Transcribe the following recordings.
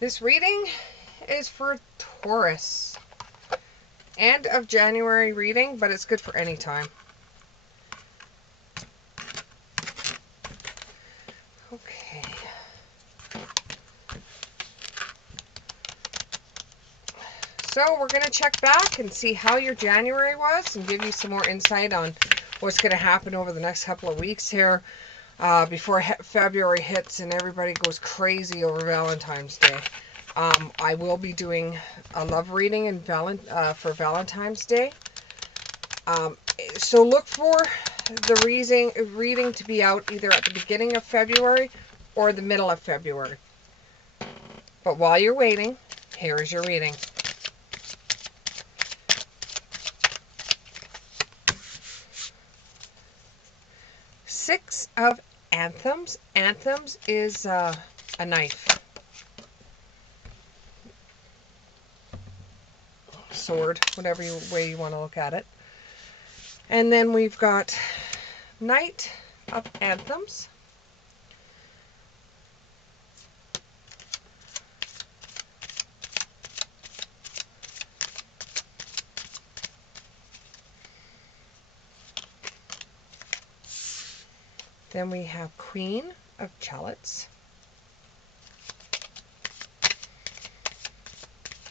This reading is for Taurus. End of January reading, but it's good for any time. Okay. So we're going to check back and see how your January was and give you some more insight on what's going to happen over the next couple of weeks here before February hits and everybody goes crazy over Valentine's Day. I will be doing a love reading for Valentine's Day. So look for the reading to be out either at the beginning of February or the middle of February. But while you're waiting, here is your reading. Six of Anthems. Anthems is a knife. Sword, whatever way you want to look at it. And then we've got Knight of Anthems. Then we have Queen of Chalices.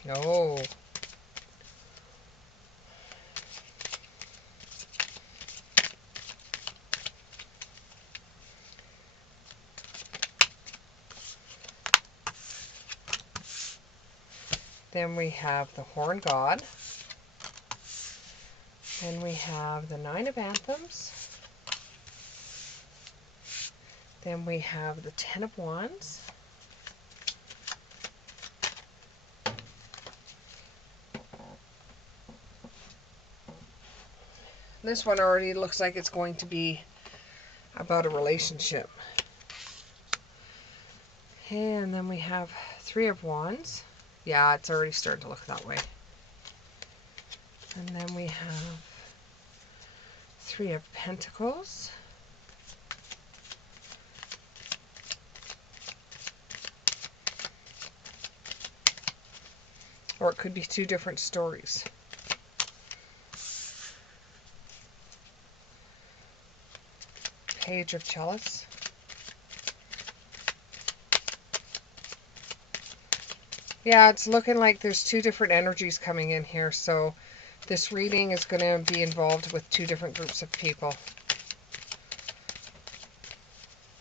Oh. Then we have the Horn God. Then we have the Nine of Anthems. Then we have the Ten of Wands. This one already looks like it's going to be about a relationship. And then we have Three of Wands. Yeah, it's already starting to look that way. And then we have Three of Pentacles. Or it could be two different stories. Page of Chalice. Yeah, it's looking like there's two different energies coming in here, so this reading is going to be involved with two different groups of people.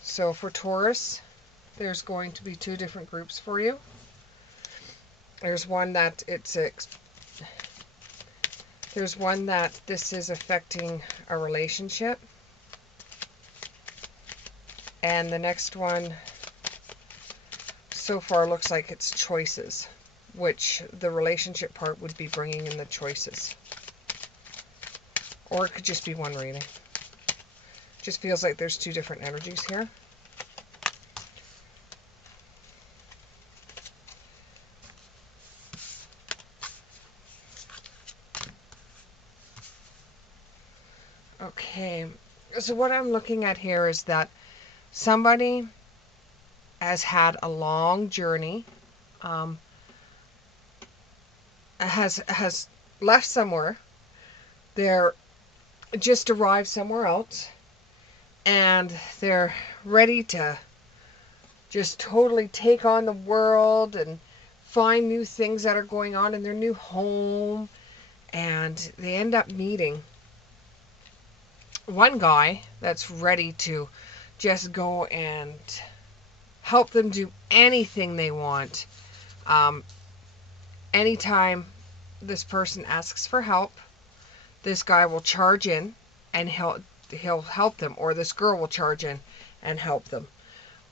So for Taurus, there's going to be two different groups for you. There's one that this is affecting a relationship. And the next one so far looks like it's choices, which the relationship part would be bringing in the choices. Or it could just be one reading. Just feels like there's two different energies here. Okay, so what I'm looking at here is that somebody has had a long journey, has left somewhere, they're just arrived somewhere else, and they're ready to just totally take on the world and find new things that are going on in their new home, and they end up meeting one guy that's ready to just go and help them do anything they want. Anytime this person asks for help, this guy will charge in and he'll help them, or this girl will charge in and help them.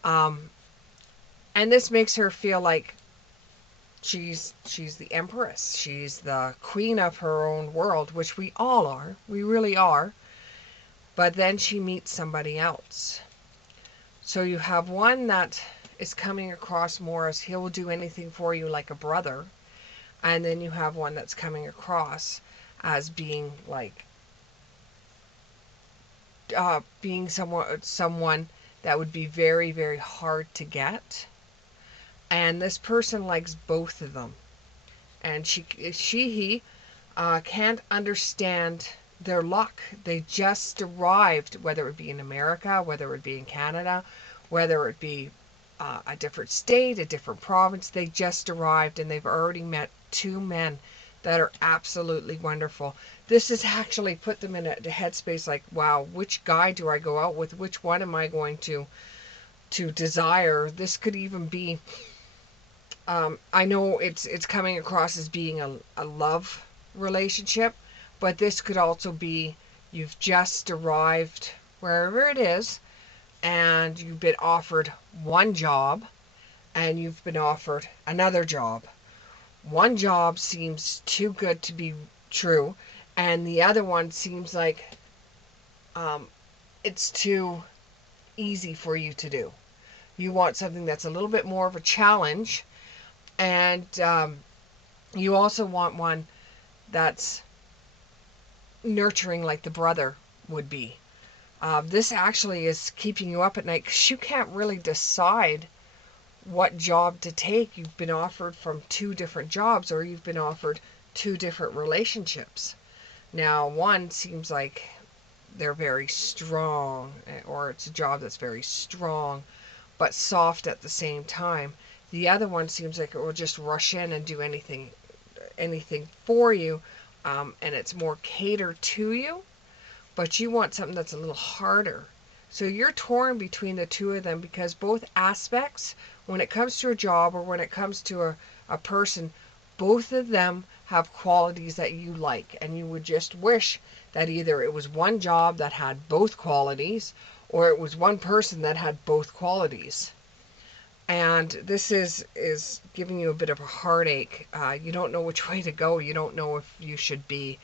And this makes her feel like she's the empress. She's the queen of her own world, which we all are. We really are. But then she meets somebody else. So you have one that is coming across more as he will do anything for you like a brother. And then you have one that's coming across as being like, being someone that would be very, very hard to get. And this person likes both of them. And he can't understand their luck. They just arrived, whether it be in America, whether it be in Canada, whether it be a different state, a different province. They just arrived and they've already met two men that are absolutely wonderful. This has actually put them in a headspace like, wow, which guy do I go out with? Which one am I going to desire? This could even be, I know it's coming across as being a love relationship, but this could also be you've just arrived wherever it is and you've been offered one job and you've been offered another job. One job seems too good to be true, and the other one seems like um, it's too easy for you to do. You want something that's a little bit more of a challenge, and you also want one that's nurturing like the brother would be. This actually is keeping you up at night because you can't really decide what job to take. You've been offered from two different jobs, or you've been offered two different relationships. Now, one seems like they're very strong, or it's a job that's very strong, but soft at the same time. The other one seems like it will just rush in and do anything for you, and it's more catered to you, but you want something that's a little harder. So you're torn between the two of them because both aspects, when it comes to a job or when it comes to a person, both of them have qualities that you like, and you would just wish that either it was one job that had both qualities or it was one person that had both qualities. And this is giving you a bit of a heartache. You don't know which way to go. You don't know if you should be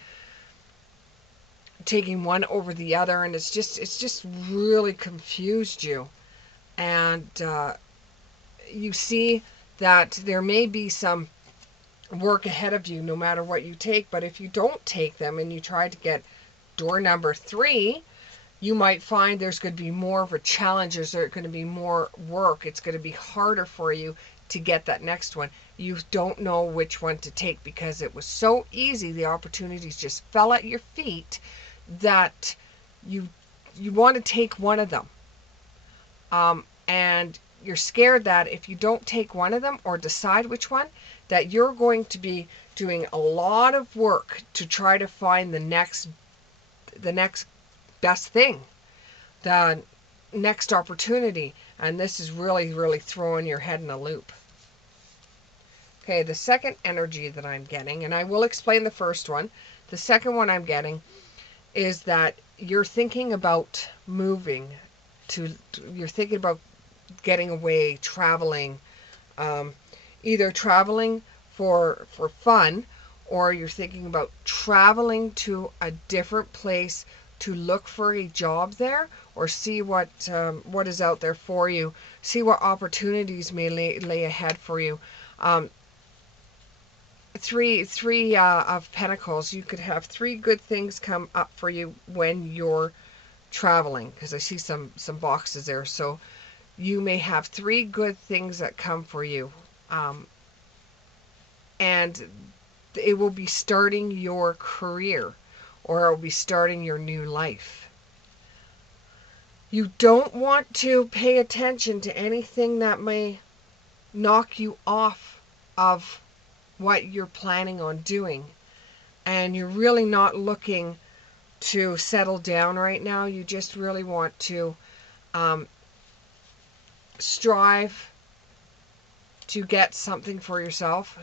taking one over the other, and it's just really confused you. And you see that there may be some work ahead of you no matter what you take, but if you don't take them and you try to get door number 3, you might find there's going to be more of a challenge. There's going to be more work. It's going to be harder for you to get that next one. You don't know which one to take because it was so easy. The opportunities just fell at your feet that you want to take one of them. And you're scared that if you don't take one of them or decide which one, that you're going to be doing a lot of work to try to find the next best thing, the next opportunity, and this is really, really throwing your head in a loop. Okay, the second energy that I'm getting, and I will explain the first one, the second one I'm getting is that you're thinking about moving you're thinking about getting away, traveling, either traveling for fun, or you're thinking about traveling to a different place to look for a job there, or see what is out there for you, see what opportunities may lay ahead for you. Three of Pentacles. You could have 3 good things come up for you when you're traveling, because I see some boxes there. So you may have 3 good things that come for you, and it will be starting your career, or it will be starting your new life. You don't want to pay attention to anything that may knock you off of what you're planning on doing. And you're really not looking to settle down right now. You just really want to strive to get something for yourself.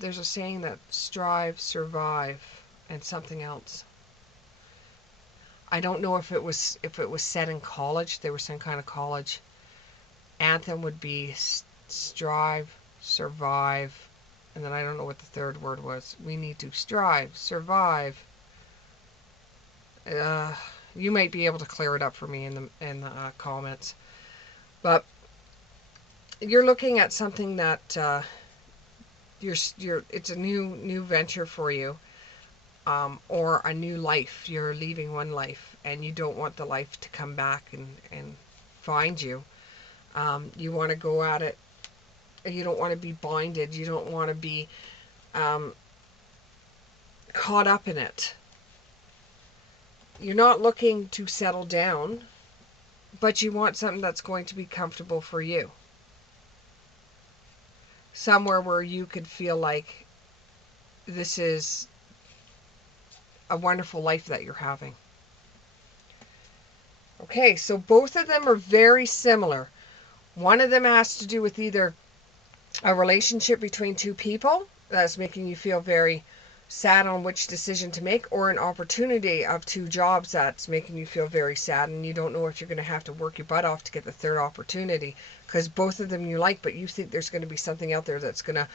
There's a saying that strive, survive, and something else. I don't know if it was said in college. There was some kind of college anthem would be strive, survive, and then I don't know what the third word was. We need to strive, survive. You might be able to clear it up for me in the comments. But you're looking at something that it's a new venture for you, or a new life. You're leaving one life, and you don't want the life to come back and find you. You want to go at it You don't want to be binded. You don't want to be um, caught up in it. You're not looking to settle down, but you want something that's going to be comfortable for you. Somewhere where you could feel like this is a wonderful life that you're having. Okay, so both of them are very similar. One of them has to do with either a relationship between two people that's making you feel very sad on which decision to make, or an opportunity of two jobs that's making you feel very sad and you don't know if you're going to have to work your butt off to get the third opportunity, because both of them you like, but you think there's going to be something out there that's going to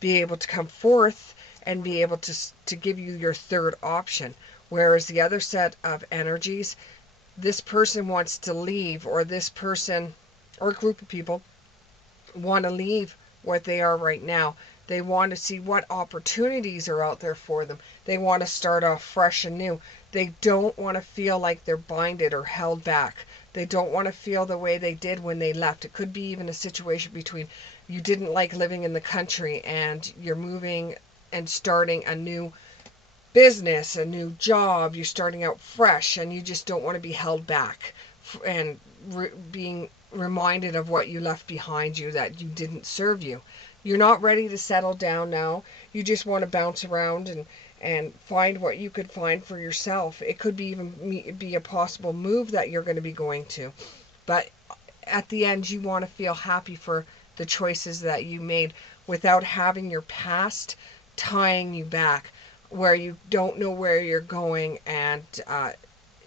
be able to come forth and be able to give you your third option. Whereas the other set of energies, this person wants to leave, or this person or group of people want to leave what they are right now. They want to see what opportunities are out there for them. They want to start off fresh and new. They don't want to feel like they're binded or held back. They don't want to feel the way they did when they left. It could be even a situation between you didn't like living in the country and you're moving and starting a new business, a new job. You're starting out fresh and you just don't want to be held back and being reminded of what you left behind you that you didn't serve you. You're not ready to settle down now. You just want to bounce around and find what you could find for yourself. It could be even be a possible move that you're going to be going to. But at the end, you want to feel happy for the choices that you made without having your past tying you back, where you don't know where you're going, and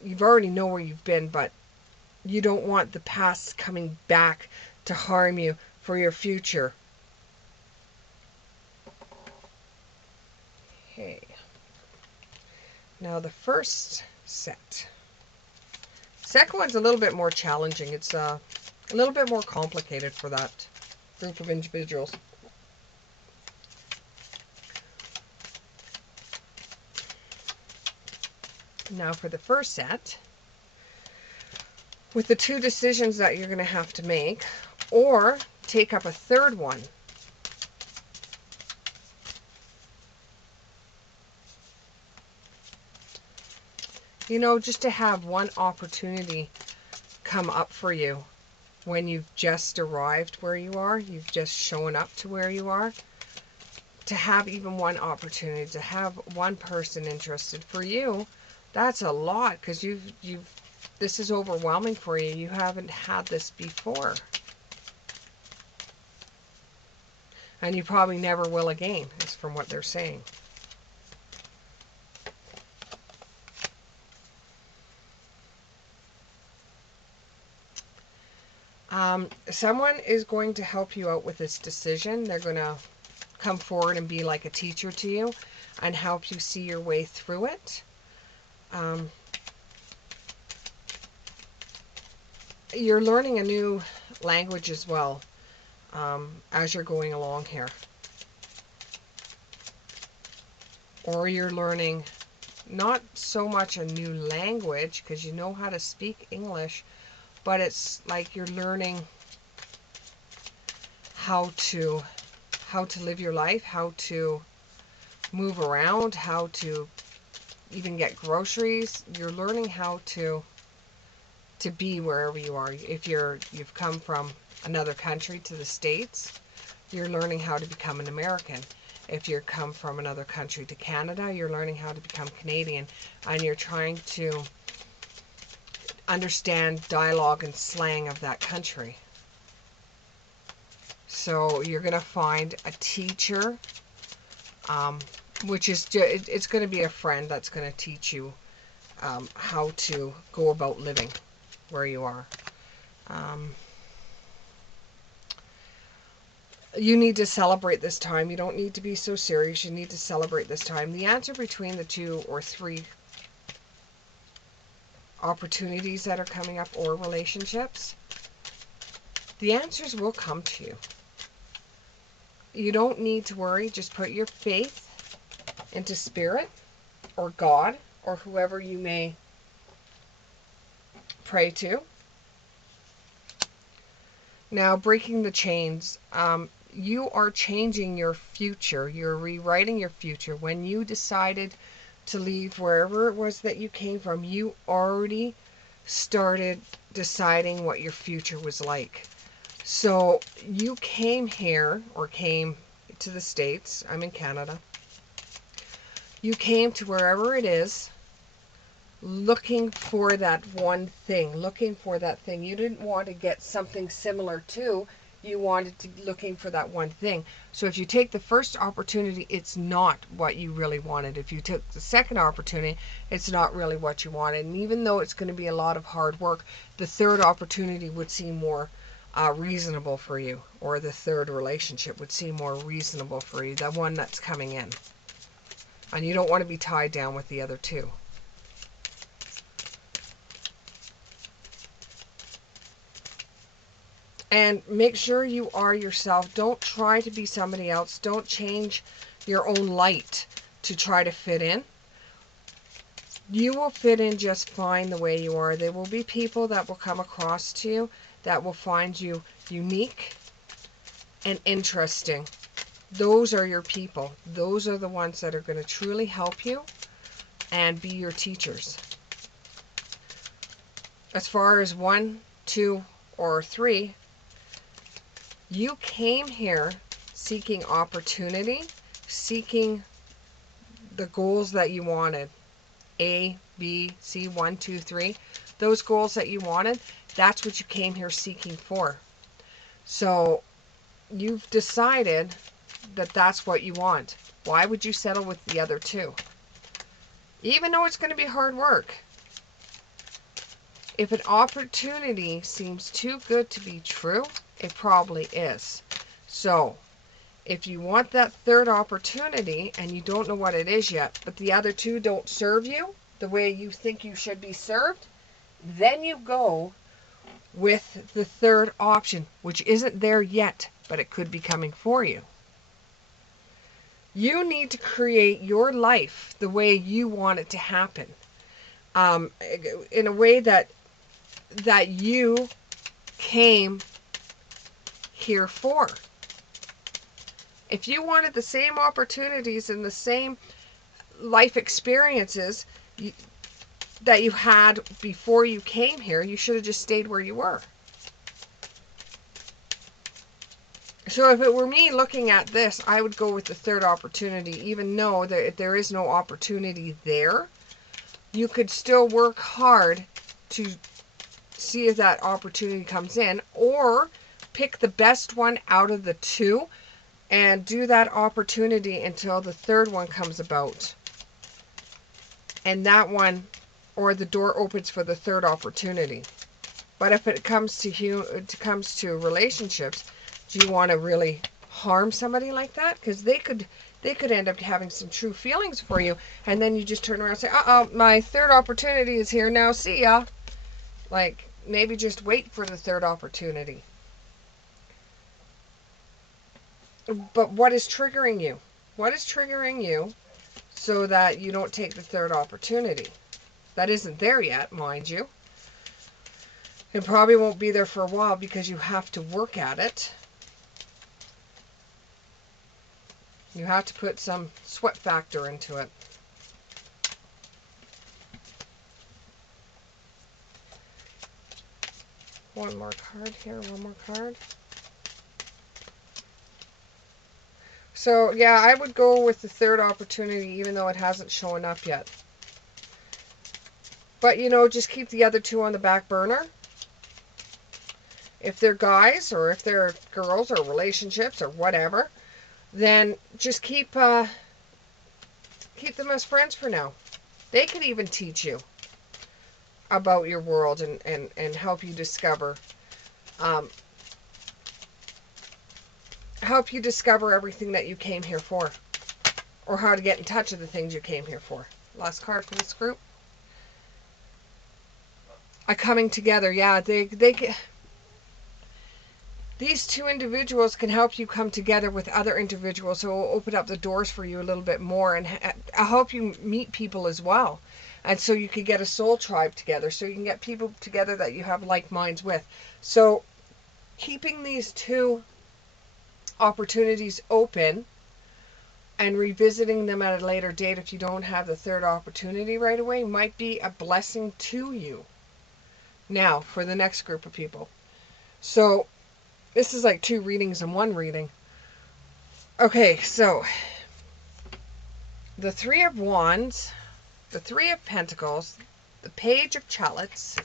you've already know where you've been, but you don't want the past coming back to harm you for your future. Okay. Now the first set. Second one's a little bit more challenging. It's a little bit more complicated for that group of individuals. Now for the first set, with the two decisions that you're going to have to make, or take up a third one. You know, just to have one opportunity come up for you when you've just arrived where you are, you've just shown up to where you are, to have even one opportunity, to have one person interested for you, that's a lot, because this is overwhelming for you. You haven't had this before. And you probably never will again, is from what they're saying. Someone is going to help you out with this decision. They're going to come forward and be like a teacher to you and help you see your way through it. You're learning a new language as well as you're going along here. Or you're learning not so much a new language, because you know how to speak English, but it's like you're learning how to live your life, how to move around, how to even get groceries. You're learning how to be wherever you are. If you've come from another country to the States, you're learning how to become an American. If you come from another country to Canada, you're learning how to become Canadian, and you're trying to understand dialogue and slang of that country. So you're going to find a teacher, which is it's going to be a friend that's going to teach you how to go about living where you are. You need to celebrate this time. You don't need to be so serious. You need to celebrate this time. The answer between the 2 or 3 opportunities that are coming up, or relationships, the answers will come to you. You don't need to worry. Just put your faith into Spirit or God or whoever you may pray to. Now, breaking the chains. You are changing your future. You're rewriting your future. When you decided to leave wherever it was that you came from, you already started deciding what your future was like. So you came here, or came to the States. I'm in Canada. You came to wherever it is looking for that one thing, looking for that thing. You didn't want to get something similar to, you wanted to looking for that one thing. So if you take the first opportunity, it's not what you really wanted. If you took the second opportunity, it's not really what you wanted. And even though it's going to be a lot of hard work, the third opportunity would seem more reasonable for you, or the third relationship would seem more reasonable for you, the one that's coming in. And you don't want to be tied down with the other two. And make sure you are yourself. Don't try to be somebody else. Don't change your own light to try to fit in. You will fit in just fine the way you are. There will be people that will come across to you that will find you unique and interesting. Those are your people. Those are the ones that are going to truly help you and be your teachers. As far as 1, 2, or 3, you came here seeking opportunity, seeking the goals that you wanted. A, B, C, 1, 2, 3. Those goals that you wanted, that's what you came here seeking for. So you've decided that that's what you want. Why would you settle with the other two? Even though it's going to be hard work. If an opportunity seems too good to be true, it probably is. So if you want that third opportunity and you don't know what it is yet, but the other two don't serve you the way you think you should be served, then you go with the third option, which isn't there yet, but it could be coming for you. You need to create your life the way you want it to happen, in a way that you came here for. If you wanted the same opportunities and the same life experiences that you had before you came here, you should have just stayed where you were. So if it were me looking at this, I would go with the third opportunity, even though there is no opportunity there. You could still work hard to see if that opportunity comes in, or pick the best one out of the two and do that opportunity until the third one comes about. And that one, or the door opens for the third opportunity. But if it comes to relationships, do you want to really harm somebody like that? Because they could end up having some true feelings for you, and then you just turn around and say, "Uh-oh, my third opportunity is here now. See ya." Like, maybe just wait for the third opportunity. But what is triggering you? What is triggering you so that you don't take the third opportunity? That isn't there yet, mind you. It probably won't be there for a while because you have to work at it. You have to put some sweat factor into it. One more card here, one more card. So, yeah, I would go with the third opportunity even though it hasn't shown up yet. But, just keep the other two on the back burner. If they're guys, or if they're girls, or relationships, or whatever, then just keep them as friends for now. They could even teach you about your world and help you discover everything that you came here for, or how to get in touch with the things you came here for. Last card for this group. A coming together. Yeah, these two individuals can help you come together with other individuals, so it will open up the doors for you a little bit more, and help you meet people as well. And so you could get a soul tribe together, so you can get people together that you have like minds with. So keeping these two opportunities open and revisiting them at a later date if you don't have the third opportunity right away might be a blessing to you. Now, for the next group of people. So, this is like 2 readings in 1 reading. Okay, so the 3 of Wands, the 3 of Pentacles, the Page of Chalice,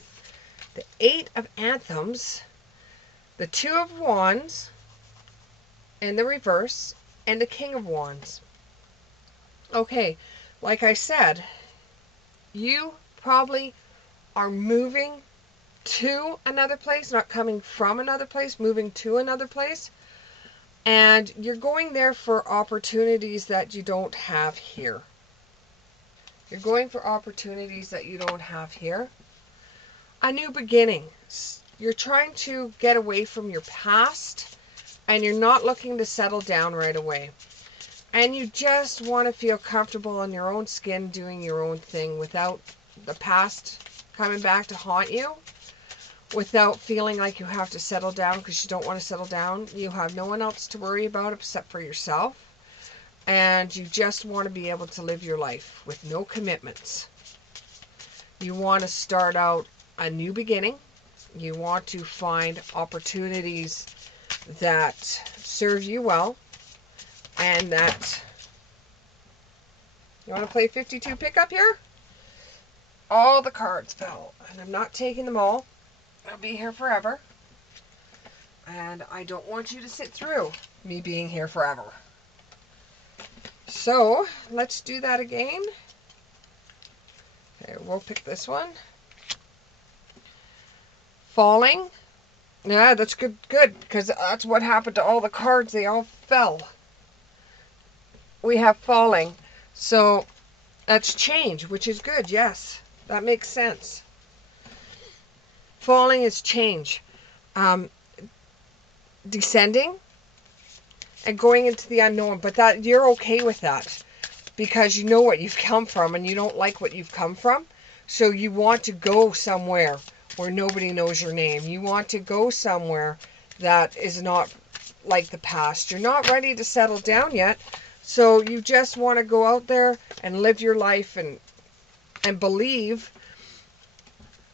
the 8 of Anthems, the 2 of Wands in the reverse, and the King of Wands. Okay, like I said, you probably are moving to another place, not coming from another place, moving to another place. And you're going there for opportunities that you don't have here. You're going for opportunities that you don't have here. A new beginning. You're trying to get away from your past, and you're not looking to settle down right away. And you just want to feel comfortable in your own skin doing your own thing without the past coming back to haunt you, without feeling like you have to settle down because you don't want to settle down. You have no one else to worry about except for yourself. And you just want to be able to live your life with no commitments. You want to start out a new beginning. You want to find opportunities that serve you well. And that... You want to play 52 pickup here? All the cards fell. And I'm not taking them all. I'll be here forever. And I don't want you to sit through me being here forever. So, let's do that again. Okay, we'll pick this one. Falling. Yeah, that's good, because that's what happened to all the cards. They all fell. We have falling. So, that's change, which is good, yes. That makes sense. Falling is change. Descending and going into the unknown. But that you're okay with that because you know what you've come from and you don't like what you've come from. So you want to go somewhere where nobody knows your name. You want to go somewhere that is not like the past. You're not ready to settle down yet. So you just want to go out there and live your life and believe,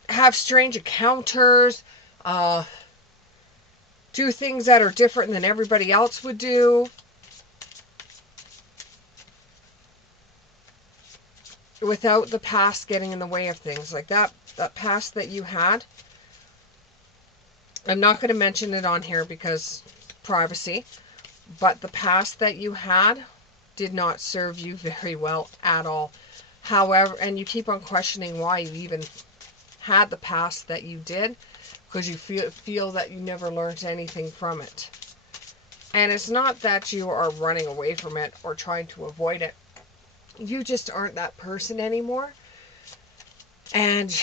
have strange encounters, do things that are different than everybody else would do. Without the past getting in the way of things. Like that past that you had. I'm not going to mention it on here because privacy. But the past that you had did not serve you very well at all. However, and you keep on questioning why you even had the past that you did. Because you feel that you never learned anything from it. And it's not that you are running away from it or trying to avoid it. You just aren't that person anymore. And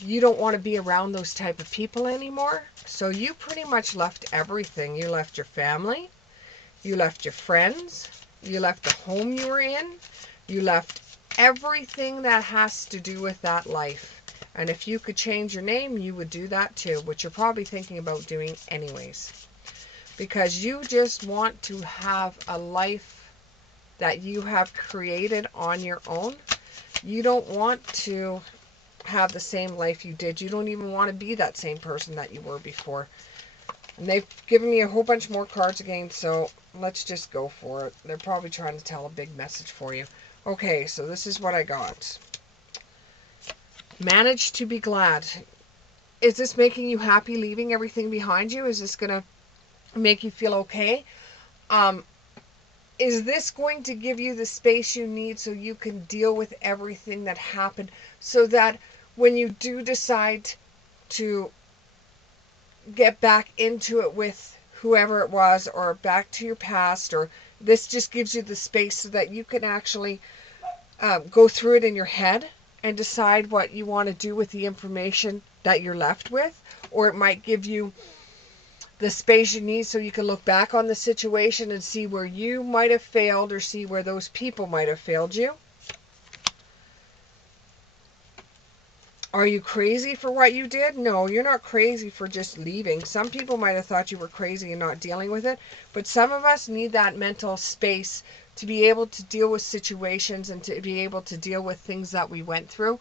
you don't want to be around those type of people anymore. So you pretty much left everything. You left your family. You left your friends. You left the home you were in. You left everything that has to do with that life. And if you could change your name, you would do that too, which you're probably thinking about doing anyways. Because you just want to have a life that you have created on your own. You don't want to have the same life you did. You don't even want to be that same person that you were before. And they've given me a whole bunch more cards again, so let's just go for it. They're probably trying to tell a big message for you. Okay, so this is what I got. Manage to be glad. Is this making you happy leaving everything behind you? Is this going to make you feel okay? Is this going to give you the space you need so you can deal with everything that happened so that when you do decide to get back into it with whoever it was or back to your past, or this just gives you the space so that you can actually go through it in your head and decide what you want to do with the information that you're left with, or it might give you the space you need so you can look back on the situation and see where you might have failed or see where those people might have failed you. Are you crazy for what you did? No, you're not crazy for just leaving. Some people might have thought you were crazy and not dealing with it, but some of us need that mental space to be able to deal with situations and to be able to deal with things that we went through,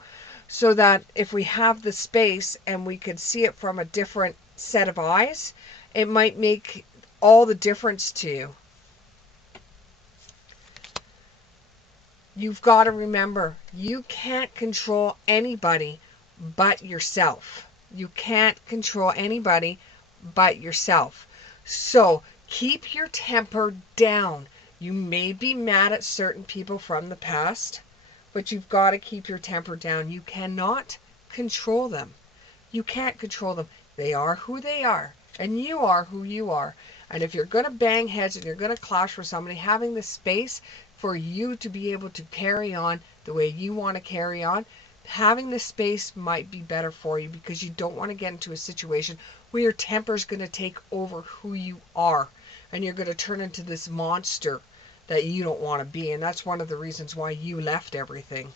so that if we have the space and we could see it from a different set of eyes, it might make all the difference to you. You've got to remember, you can't control anybody but yourself. You can't control anybody but yourself. So keep your temper down. You may be mad at certain people from the past, but you've got to keep your temper down. You cannot control them. You can't control them. They are who they are, and you are who you are. And if you're going to bang heads and you're going to clash with somebody, having the space for you to be able to carry on the way you want to carry on, having the space might be better for you, because you don't want to get into a situation where your temper's going to take over who you are and you're going to turn into this monster that you don't want to be. And that's one of the reasons why you left everything.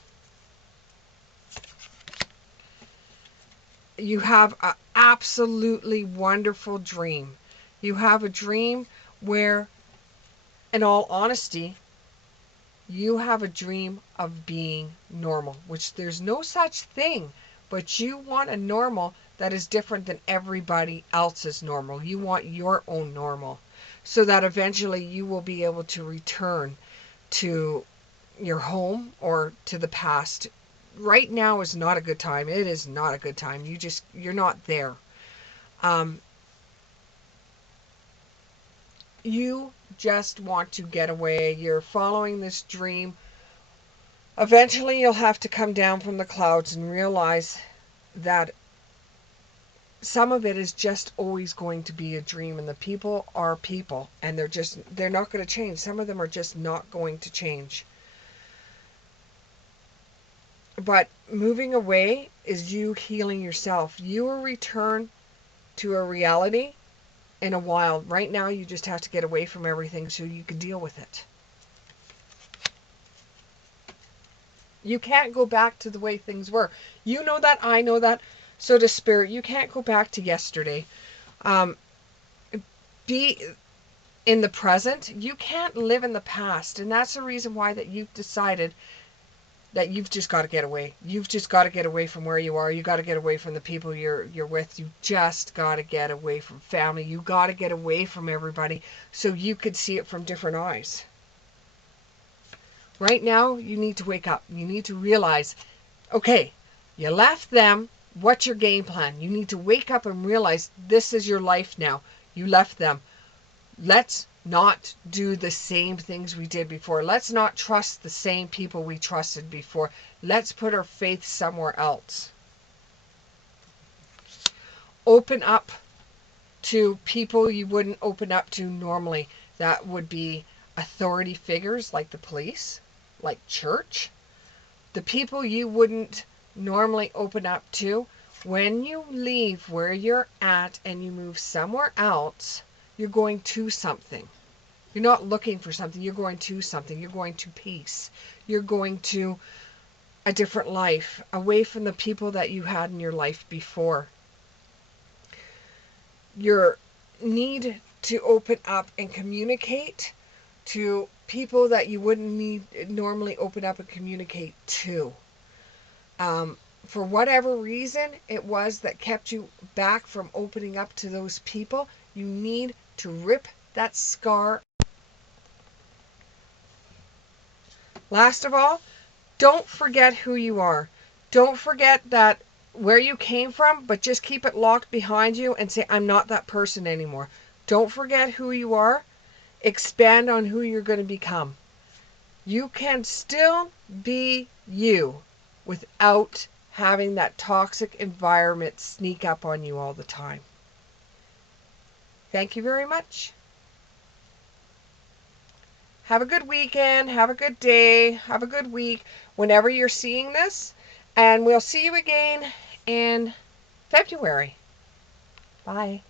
You have an absolutely wonderful dream. You have a dream where, in all honesty, you have a dream of being normal, which there's no such thing, but you want a normal that is different than everybody else's normal. You want your own normal, so that eventually you will be able to return to your home or to the past. Right now is not a good time. It is not a good time. You're not there. You just want to get away. You're following this dream. Eventually you'll have to come down from the clouds and realize that some of it is just always going to be a dream, and the people are people, and they're not going to change. Some of them are just not going to change. But moving away is you healing yourself. You will return to a reality in a while. Right now you just have to get away from everything so you can deal with it. You can't go back to the way things were. You know that, I know that. So does Spirit. You can't go back to yesterday. Be in the present. You can't live in the past. And that's the reason why that you've decided that you've just got to get away. You've just got to get away from where you are. You got to get away from the people you're with. You just got to get away from family. You got to get away from everybody so you could see it from different eyes. Right now, you need to wake up. You need to realize, okay, you left them. What's your game plan? You need to wake up and realize this is your life now. You left them. Let's not do the same things we did before. Let's not trust the same people we trusted before. Let's put our faith somewhere else. Open up to people you wouldn't open up to normally. That would be authority figures like the police, like church. The people you wouldn't normally open up to. When you leave where you're at and you move somewhere else, you're going to something. You're not looking for something. You're going to something. You're going to peace. You're going to a different life, away from the people that you had in your life before. Your need to open up and communicate to people that you wouldn't normally open up and communicate to. For whatever reason it was that kept you back from opening up to those people, you need to rip that scar. Last of all, don't forget who you are. Don't forget that where you came from, but just keep it locked behind you and say, I'm not that person anymore. Don't forget who you are. Expand on who you're going to become. You can still be you without having that toxic environment sneak up on you all the time. Thank you very much. Have a good weekend. Have a good day. Have a good week whenever you're seeing this. And we'll see you again in February. Bye.